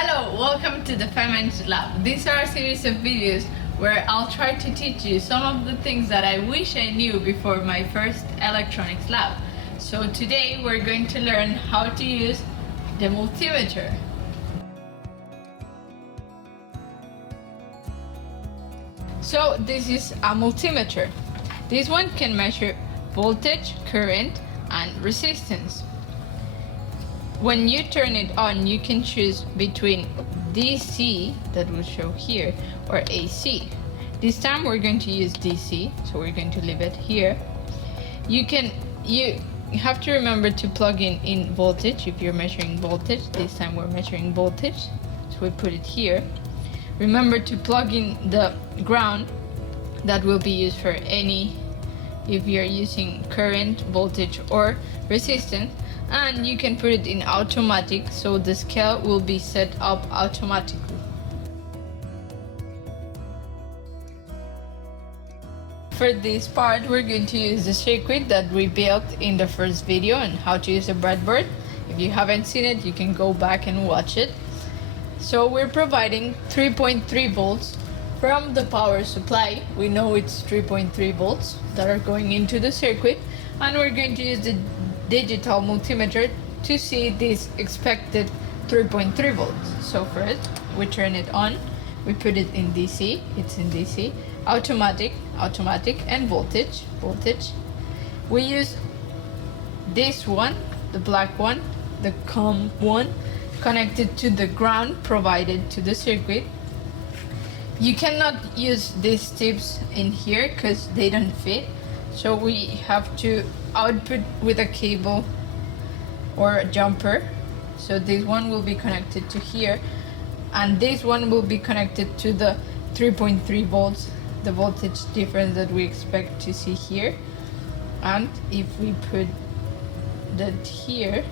Hello, welcome to the FemEng Lab. These are a series of videos where I'll try to teach you some of the things that I wish I knew before my first electronics lab. So today we're going to learn how to use the multimeter. So this is a multimeter. This one can measure voltage, current, and resistance. When you turn it on, you can choose between DC, that will show here, or AC. This time we're going to use DC, so we're going to leave it here. You have to remember to plug in voltage if you're measuring voltage. This time we're measuring voltage, so we put it here. Remember to plug in the ground, that will be used for if you're using current, voltage, or resistance. And you can put it in automatic, so the scale will be set up automatically. For this part, we're going to use the circuit that we built in the first video on how to use a breadboard. If you haven't seen it, you can go back and watch it. So we're providing 3.3 volts from the power supply. We know it's 3.3 volts that are going into the circuit, and we're going to use the digital multimeter to see this expected 3.3 volts. So first we turn it on, we put it in DC, it's in DC, automatic, and voltage. We use this one, the black one, the COM one, connected to the ground provided to the circuit. You cannot use these tips in here because they don't fit, so we have to output with a cable or a jumper. So this one will be connected to here, and this one will be connected to the 3.3 volts, the voltage difference that we expect to see here. And if we put that here,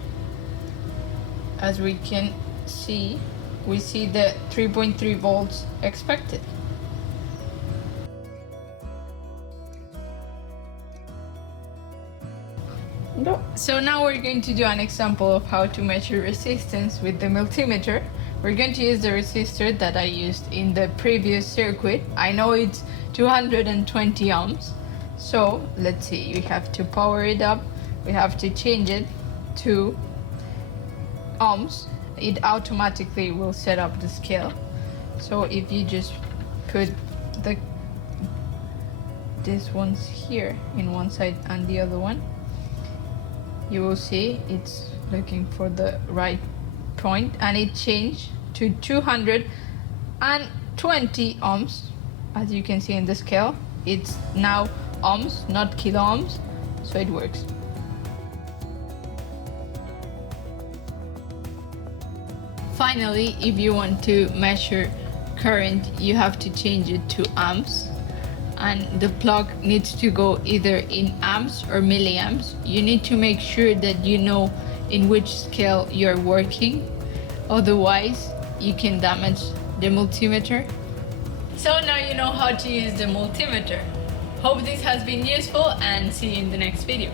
as we can see, we see the 3.3 volts expected. So now we're going to do an example of how to measure resistance with the multimeter. We're going to use the resistor that I used in the previous circuit. I know it's 220 ohms. So let's see, we have to power it up. We have to change it to ohms. It automatically will set up the scale. So if you just put this one's here in one side and the other one, you will see it's looking for the right point, and it changed to 220 ohms. As you can see in the scale, it's now ohms, not kilo ohms, so it works. Finally, if you want to measure current, you have to change it to amps, and the plug needs to go either in amps or milliamps. You need to make sure that you know in which scale you're working, otherwise you can damage the multimeter. So now you know how to use the multimeter. Hope this has been useful, and see you in the next video.